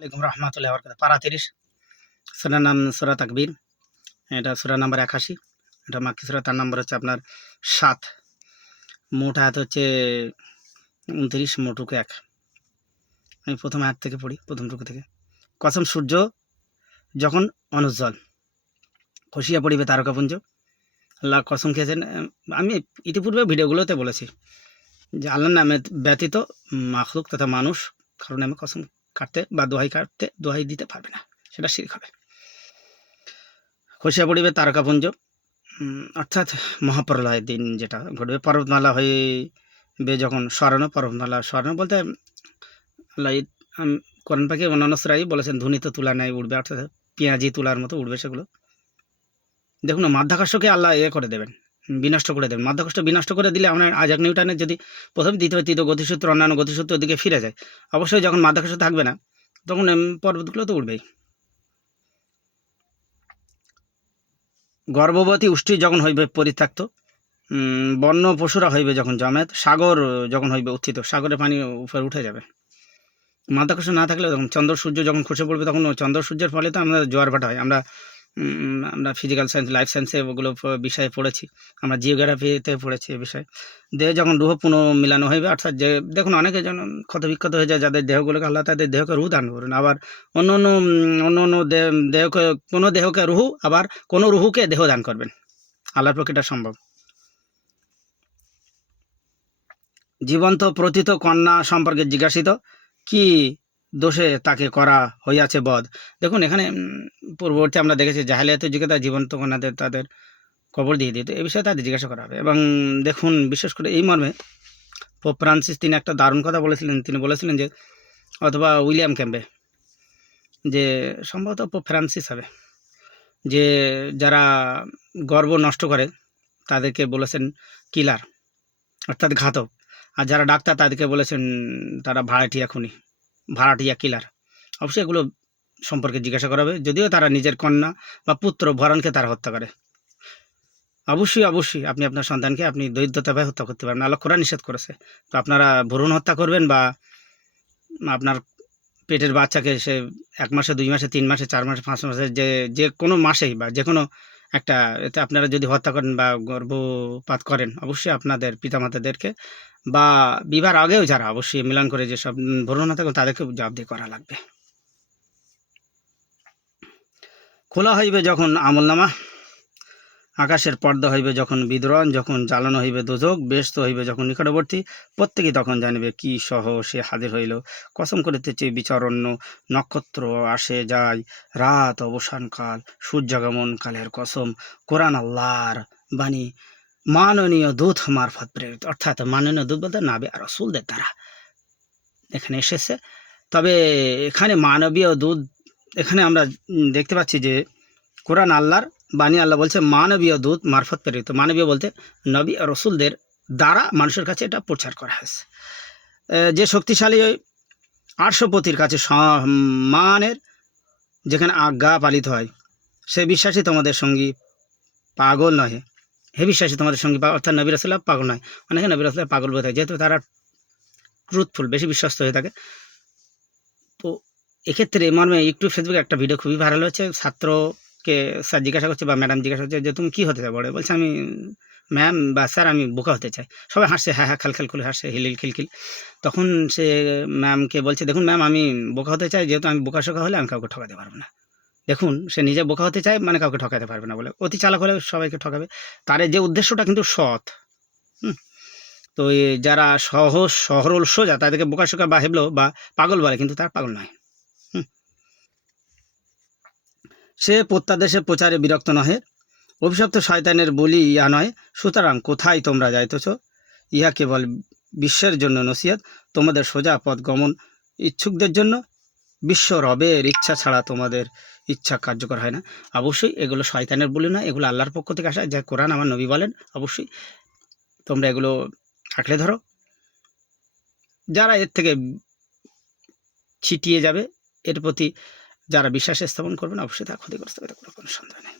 আলাইকুম রহমতুল্লাহ বরকাত পারা তিরিশ। সুরার নাম সুরা তাকবীর। এটা সুরা নাম্বার একাশি। এটা মাকি সুরা তার নাম্বার হচ্ছে আপনার সাত। মোট হাত হচ্ছে উনত্রিশ মোটুকু এক। আমি প্রথম হাত থেকে পড়ি প্রথম টুকু থেকে। কসম সূর্য যখন অনুজ্জ্বল, খসিয়া পড়িবে তারকাপুঞ্জ। আল্লাহ কসম খেয়েছেন। আমি ইতিপূর্বে ভিডিওগুলোতে বলেছি যে আল্লাহর নামে ব্যতীত মাখলুক তথা মানুষ কারণ নামে কসম কাটতে বা দোহাই কাটতে, দোহাই দিতে পারবে না। সেটা শিরিক হবে। খসিয়া পড়িবে তারকাপুঞ্জ অর্থাৎ মহাপ্রলয়ের দিন যেটা ঘটবে, পর্বতমালা হইবে যখন স্মরণ পর্বতমালা স্মরণ বলতে আল্লাহ কোরআন পাখি অন্যান্য সুরাই বলেছেন ধুনিত তুলা নেয় উঠবে অর্থাৎ পেঁয়াজি তুলার মতো উঠবে সেগুলো। দেখুন, মাধ্যাকর্ষকে আল্লাহ এ করে দেবেন। বিনষ্ট করে দেবেন মাধ্যাকর্ষ বিনষ্ট করে দিলে আমরা আজাক নিউটনের যদি প্রথম দ্বিতীয় তৃতীয় গতিসূত্র, অন্যান্য গতিসূত্রের দিকে ফিরে যায়, অবশ্যই যখন মাধ্যাকর্ষ থাকবে না, তখন পর্বতগুলো তো উঠবেই গর্ভবতী উষ্টি যখন হইবে পরিত্যক্ত বন্য পশুরা হইবে যখন জমেত সাগর যখন হইবে উত্থিত, সাগরে পানি উপরে উঠে যাবে। মাধ্যাকর্ষ না থাকলে তখন চন্দ্র সূর্য যখন খসে পড়বে, তখন চন্দ্র সূর্যের ফলে তো আমরা জোয়ার ভাটা হয়। আমরা আমরা ফিজিক্যাল সায়েন্স লাইফ সায়েন্সে ওগুলো বিষয়ে পড়েছি। আমরা জিওগ্রাফিতে পড়েছি এ বিষয়ে। দেহে যখন রুহ পুনঃ মিলানো হইবে, অর্থাৎ যে, দেখুন অনেকে যেন ক্ষত বিক্ষত হয়ে যায়, যাদের দেহগুলোকে আল্লাহ তাদের দেহকে রুহ দান করুন। আবার অন্য অন্য অন্য অন্য দেহকে, কোনো দেহকে রুহু, আবার কোনো রুহুকে দেহ দান করবেন। আল্লাহর পক্ষেটা সম্ভব। জীবন্ত প্রথিত কন্যা সম্পর্কে জিজ্ঞাসিত, কি দোষে তাকে করা হইয়াছে বধ। দেখুন, এখানে পূর্ববর্তী আমরা দেখেছি জাহালিয়াতের যুগে তার জীবন্ত কন্যাদের তাদের কবর দিয়ে দিত এ বিষয়ে তাদের জিজ্ঞাসা করা হবে। এবং দেখুন, বিশেষ করে এই মর্মে পোপ ফ্রান্সিস তিনি একটা দারুণ কথা বলেছিলেন। তিনি বলেছিলেন যে, অথবা উইলিয়াম ক্যাম্বে যে সম্ভবত পোপ ফ্রান্সিস হবে, যে যারা গর্ব নষ্ট করে, তাদেরকে বলেছেন কিলার, অর্থাৎ ঘাতক। আর যারা ডাক্তার, তাদেরকে বলেছেন, তারা ভাড়াটিয়া খুনি। ভাড়াটিয়া কিলার। অবশ্যই এগুলো সম্পর্কে জিজ্ঞাসা করা হবে। যদিও তারা নিজের কন্যা বা পুত্র ভরণকে তারা হত্যা করে। অবশ্যই অবশ্যই আপনি আপনার সন্তানকে আপনি দরিদ্রতাভাবে হত্যা করতে পারেন আল্লাহ কোরআন নিষেধ করেছে। তো আপনারা ভ্রূণ হত্যা করবেন বা আপনার পেটের বাচ্চাকে সে এক মাসে, দুই মাসে, তিন মাসে, চার মাসে, পাঁচ মাসে, যে যে কোনো মাসেই বা যে কোনো একটা এতে আপনারা যদি হত্যা করেন বা গর্ভপাত করেন, অবশ্যই আপনাদের পিতামাতাদেরকে বা বিবাহ আগেও যারা অবশ্যই মিলন করে যেসব হত্যা করেন তাদেরকে জবাবদি করা লাগবে। খোলা হইবে যখন আমলনামা, আকাশের পর্দা হইবে যখন বিদ্রোহণ যখন জ্বালানো হইবে দোজক, ব্যস্ত হইবে যখন নিকটবর্তী, প্রত্যেকেই তখন জানিবে কি সহ সে হাজির হইল। কসম করিতেছে বিচরণ্য নক্ষত্র আসে যায়। রাত অবসানকাল সূর্যাগমন কালের কসম। কোরআন আল্লাহর বাণী। মাননীয় দূত মারফত প্রেরিত। অর্থাৎ মাননীয় দূত বলতে নাবে আর রসুলদের দ্বারা। এখানে এসেছে। তবে এখানে মানবীয় দূত, এখানে আমরা দেখতে পাচ্ছি যে কোরআন আল্লাহর বাণী আল্লাহ বলছে মানবীয় দূত মারফত প্রেরিত। মানবীয় বলতে নবী আর রসুলদের দ্বারা মানুষের কাছে এটা প্রচার করা হয়েছে। যে শক্তিশালী ওই আটশোপতির কাছে সম্মানের যেখানে আজ্ঞা পালিত হয়, সে বিশ্বাসী তোমাদের সঙ্গী পাগল নহে। হে বিশ্বাসী, তোমাদের সঙ্গী অর্থাৎ নবী রাসুল্লাহ পাগল নয়। অনেকে নবী রাসুল্লাহ পাগল হয় যেহেতু তারা ট্রুথফুল বেশি বিশ্বস্ত হয়ে থাকে। তো এক্ষেত্রে মর্মে একটু ফেসবুকে একটা ভিডিও খুবই ভাইরাল হচ্ছে ছাত্রকে স্যার জিজ্ঞাসা করছে বা ম্যাডাম জিজ্ঞাসা করছে যে, তুমি কী হতে চাও? বড় বলছে আমি ম্যাম বা স্যার আমি বোকা হতে চাই। সবাই হাসছে হ্যাঁ হ্যাঁ খাল খাল হাসছে হিলিল খিলখিল তখন সে ম্যামকে বলছে, দেখুন ম্যাম আমি বোকা হতে চাই, যেহেতু আমি বোকা শোকা হলে আমি কাউকে ঠকাতে পারব না। দেখুন, সে নিজে বোকা হতে চায় মানে কাউকে ঠকাতে পারবে না বলে। অতি চালাক হলে সবাইকে ঠকাবে। তার যে উদ্দেশ্যটা কিন্তু সৎ। হুম? তো যারা সহজ সহরল সোজা তাদেরকে বোকা শোকা বা হেবলো বা পাগল বলে, কিন্তু তার পাগল নয়। সে প্রত্যাদেশে প্রচারে বিরক্ত নহে। অভিশপ্ত শয়তানের বলি ইহা নয়। সুতরাং কোথায় তোমরা যাইতেছ? ইহা কেবল বিশ্বের জন্য নসিহত। তোমাদের সোজা পথ গমন ইচ্ছুকদের জন্য। বিশ্ব রবের ইচ্ছা ছাড়া তোমাদের ইচ্ছা কার্যকর হয় না। অবশ্যই এগুলো শয়তানের বলি না এগুলো আল্লাহর পক্ষ থেকে আসা। যা কোরআন আমার নবী বলেন, অবশ্যই। তোমরা এগুলো আঁকড়ে ধরো। যারা এর থেকে ছিটিয়ে যাবে, এর প্রতি যারা বিশ্বাস স্থাপন করবেন, অবশ্যই তা ক্ষতিগ্রস্ত হবে কোনো কোনো সন্দেহ নেই।